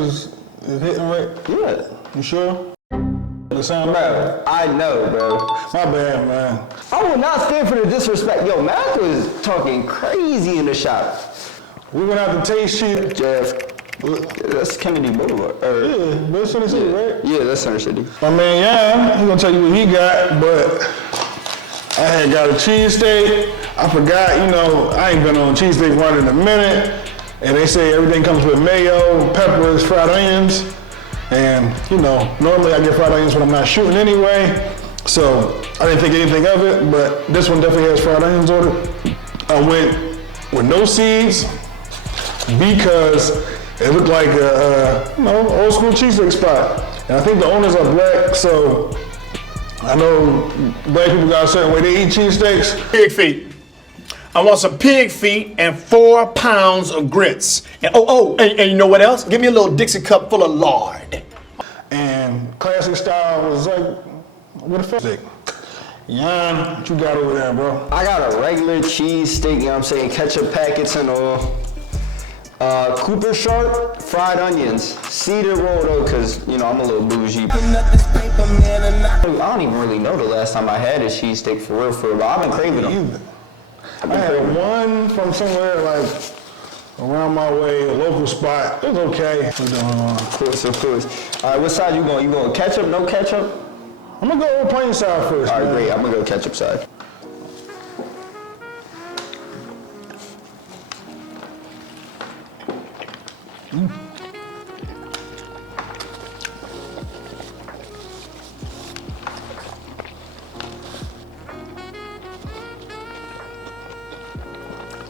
is hitting right? Yeah. You sure? The sound Bro, I know, bro. My bad, man. I will not stand for the disrespect. Yo, Mac was talking crazy in the shop. We went out to taste shit. Jeff, that's Kennedy Boulevard. Yeah, but it's Center City, right? Yeah, that's Center City. My man, yeah, he's gonna tell you what he got, but I had got a cheesesteak. I forgot, you know, I ain't been on cheesesteak run in a minute. And they say everything comes with mayo, peppers, fried onions. And, you know, normally I get fried onions when I'm not shooting anyway. So I didn't think anything of it, but this one definitely has fried onions on it. I went with no seeds because it looked like a, you know, old school cheesesteak spot. And I think the owners are black, so I know black people got a certain way they eat cheesesteaks. Pig feet. I want some pig feet and 4 pounds of grits. And and you know what else? Give me a little Dixie cup full of lard. And classic style was like, what a fuck? Jan, what you got over there, bro? I got a regular cheese steak, you know what I'm saying? Ketchup packets and all. Cooper Sharp, fried onions. Cedar roll though, cause you know, I'm a little bougie. I don't even really know the last time I had a cheesesteak for real, but I've been craving them. I had one from somewhere like around my way, a local spot. It was okay. Of course, of course. All right, what side you going? You going ketchup, no ketchup? I'm gonna go plain side first. All right, man. great. I'm gonna go ketchup side.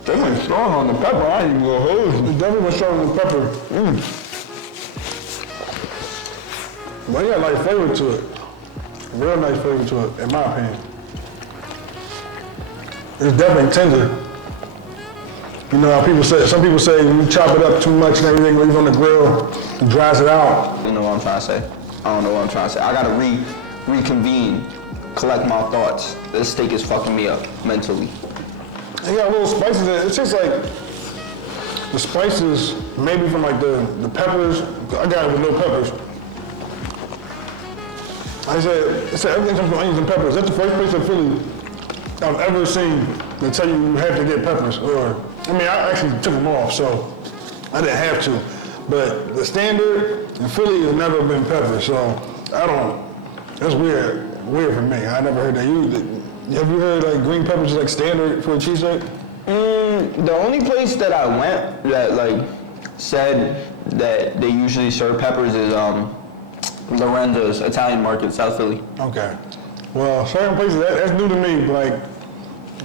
Definitely strong on the pepper. I ain't even gonna hold you. It's definitely strong on the pepper. But it got a nice flavor to it. Real nice flavor to it, in my opinion. It's definitely tender. You know how people say, some people say you chop it up too much and everything, leave it on the grill, it dries it out. You know what I'm trying to say? I don't know what I'm trying to say. I gotta reconvene, collect my thoughts. This steak is fucking me up mentally. It got little spices in it. It's just like the spices, maybe from like the peppers. I got it with no peppers. I said everything comes from onions and peppers. That's the first place in Philly I've ever seen that tell you have to get peppers. Or, I mean, I actually took them off, so I didn't have to. But the standard in Philly has never been pepper, so I don't, that's weird for me. I never heard that. Have you heard like green peppers is like standard for a cheesesteak? The only place that I went that like said that they usually serve peppers is Lorenzo's Italian Market, South Philly. Okay. Well, certain places, that's new to me. Like,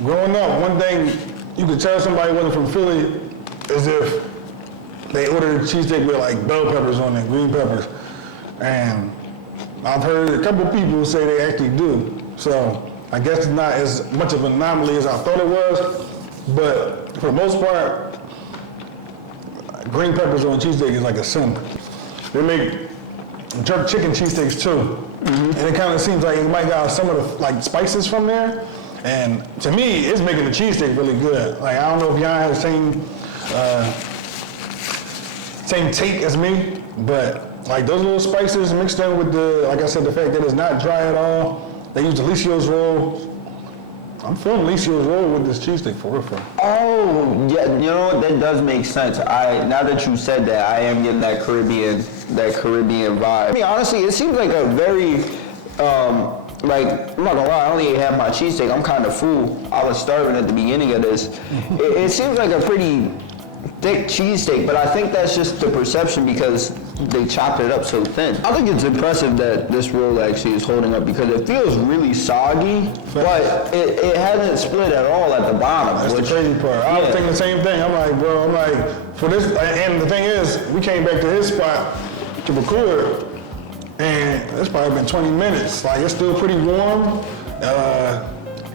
growing up, one thing you could tell somebody wasn't from Philly is if they ordered a cheesesteak with like bell peppers on it, green peppers. And I've heard a couple people say they actually do. So I guess it's not as much of an anomaly as I thought it was. But for the most part, green peppers on cheesesteak is like a sin. They make jerk chicken cheesesteaks too. And it kind of seems like it might got some of the like spices from there. And to me, it's making the cheesesteak really good. Like, I don't know if y'all have the same take as me, but like those little spices mixed in with the, like I said, the fact that it's not dry at all. They use Delicio's roll. I'm feeling Delicio's roll with this cheesesteak for real. Oh, yeah, you know what? That does make sense. Now that you said that, I am getting that Caribbean vibe. I mean, honestly, it seems like a very, like, I'm not gonna lie, I only ate half my cheesesteak. I'm kind of full. I was starving at the beginning of this. It seems like a pretty thick cheesesteak, but I think that's just the perception because they chopped it up so thin. I think it's impressive that this roll actually is holding up because it feels really soggy, but it hasn't split at all at the bottom. That's the crazy part. I was thinking the same thing. I'm like, for this, and the thing is, we came back to his spot to record, and it's probably been 20 minutes. Like, it's still pretty warm.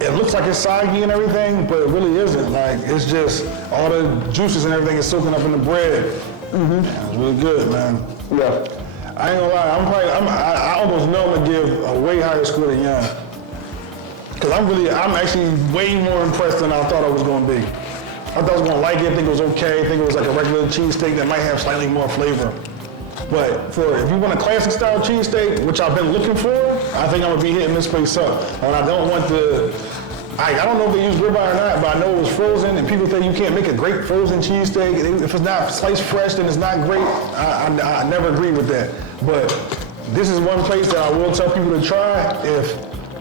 It looks like it's soggy and everything, but it really isn't. Like, it's just all the juices and everything is soaking up in the bread. Man, it's really good, man. Yeah. I ain't gonna lie, I almost know I'm gonna give a way higher score than Jan. Cause I'm actually way more impressed than I thought I was gonna be. I thought I was gonna like it, think it was okay, think it was like a regular cheesesteak that might have slightly more flavor. But if you want a classic style cheesesteak, which I've been looking for, I think I'm gonna be hitting this place up. And I don't want I don't know if they use ribeye or not, but I know it was frozen, and people think you can't make a great frozen cheesesteak. If it's not sliced fresh, then it's not great. I never agree with that. But this is one place that I will tell people to try if,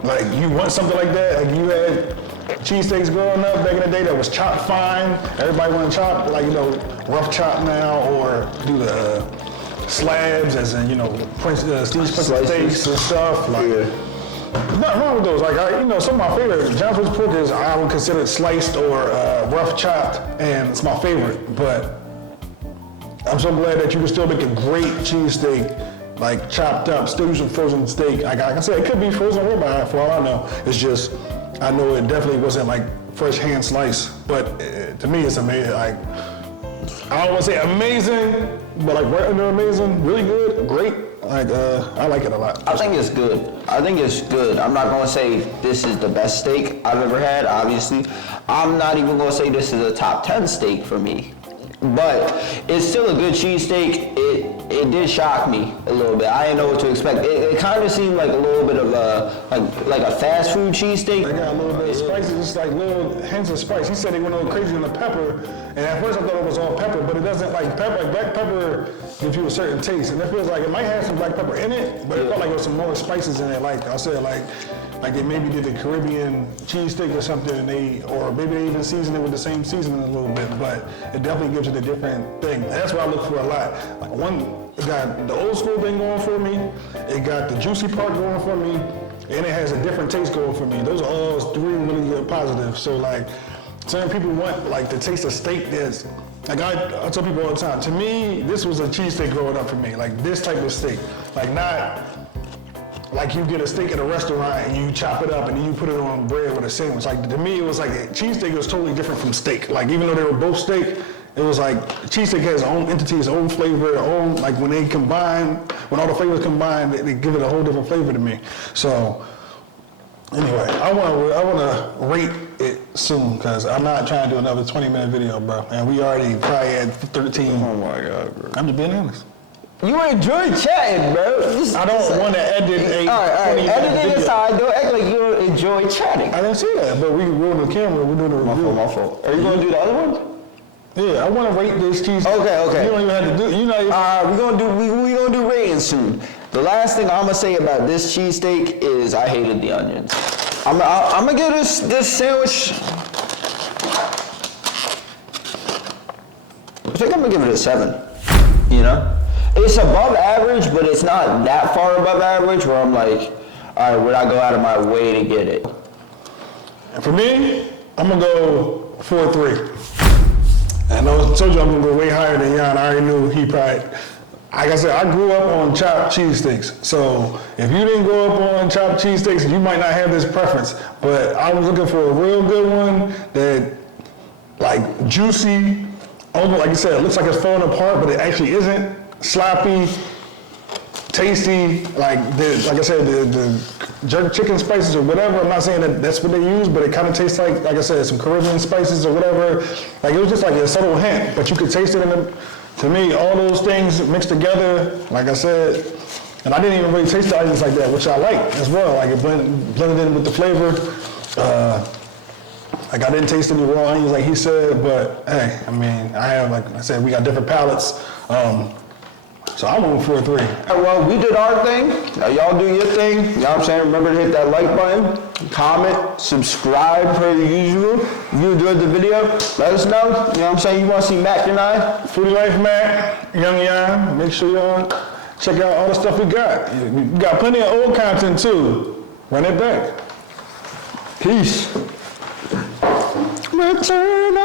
like, you want something like that. Like, you had cheesesteaks growing up back in the day that was chopped fine. Everybody want to chop, like, rough chop now, or do the slabs, as in, Steve's Prince steaks and stuff. Like, there's nothing wrong with those. Like, some of my favorite, John Fitz pork is, I would consider it sliced or rough chopped, and it's my favorite. But I'm so glad that you can still make a great cheesesteak, like chopped up, still using frozen steak. Like I said, it could be frozen ribeye for all I know. It's just, I know it definitely wasn't like fresh hand sliced, but to me it's amazing. Like, I don't want to say amazing, but like right under amazing, really good, great. Like, I like it a lot. I think it's good. I'm not gonna say this is the best steak I've ever had, obviously. I'm not even gonna say this is a top 10 steak for me. But it's still a good cheesesteak. It did shock me a little bit. I didn't know what to expect. It kind of seemed like a little bit of like a fast food cheesesteak. They got a little bit of spices, just like little hints of spice. He said they went a little crazy on the pepper, and at first I thought it was all pepper, but it doesn't. Like pepper, like black pepper gives you a certain taste, and it feels like it might have some black pepper in it, but it felt like there was some more spices in it. Like I said, like they maybe did the Caribbean cheesesteak or something, or maybe they even seasoned it with the same seasoning a little bit, but it definitely gives it a different thing. And that's what I look for a lot. Like it got the old school thing going for me, it got the juicy part going for me, and it has a different taste going for me. Those are all three really good positives. So like, certain people want like to taste a steak that's, like I tell people all the time, to me, this was a cheesesteak growing up for me, like this type of steak. Like not, like you get a steak at a restaurant and you chop it up and then you put it on bread with a sandwich. Like to me, it was like cheesesteak was totally different from steak. Like even though they were both steak, it was like cheesesteak has its own entity, its own flavor, like when they combine, when all the flavors combine, they give it a whole different flavor to me. So anyway, I wanna rate it soon because I'm not trying to do another 20-minute video, bro. And we already probably had 13. Oh my God, bro. I'm just being honest. You enjoy chatting, bro. I don't want to edit a all right. 20-minute Edit it video. aside. Don't act like you don't enjoy chatting. I didn't see that, but we're on the camera. We're doing a review. My fault. Are you gonna do the other one? Yeah, I want to rate this cheese. Okay. You don't even have to do. We're gonna do ratings soon. The last thing I'm gonna say about this cheesesteak is I hated the onions. I'm gonna give this sandwich. I think I'm gonna give it a 7. It's above average, but it's not that far above average where I'm like, all right, would I go out of my way to get it? And for me, I'm gonna go 4-3. And I told you I'm gonna go way higher than Jan. I already knew he probably. Like I said, I grew up on chopped cheesesteaks. So if you didn't grow up on chopped cheesesteaks, you might not have this preference. But I was looking for a real good one that, like, juicy. Almost like you said, it looks like it's falling apart, but it actually isn't. Sloppy, tasty. Like I said, the jerk chicken spices or whatever. I'm not saying that that's what they use, but it kind of tastes like I said, some Caribbean spices or whatever. Like it was just like a subtle hint, but you could taste it in the. To me, all those things mixed together, like I said, and I didn't even really taste the onions like that, which I like as well. Like it blended in with the flavor. Like I didn't taste any raw onions like he said, but hey, I mean, like I said, we got different palates. So I went 4-3. Well, we did our thing. Now y'all do your thing. You know what I'm saying? Remember to hit that like button, comment, subscribe per usual. If you enjoyed the video, let us know. You know what I'm saying? You want to see Mac and I? Foodie Life Mac, Young Yan. Make sure y'all check out all the stuff we got. We got plenty of old content too. Run it back. Peace. Return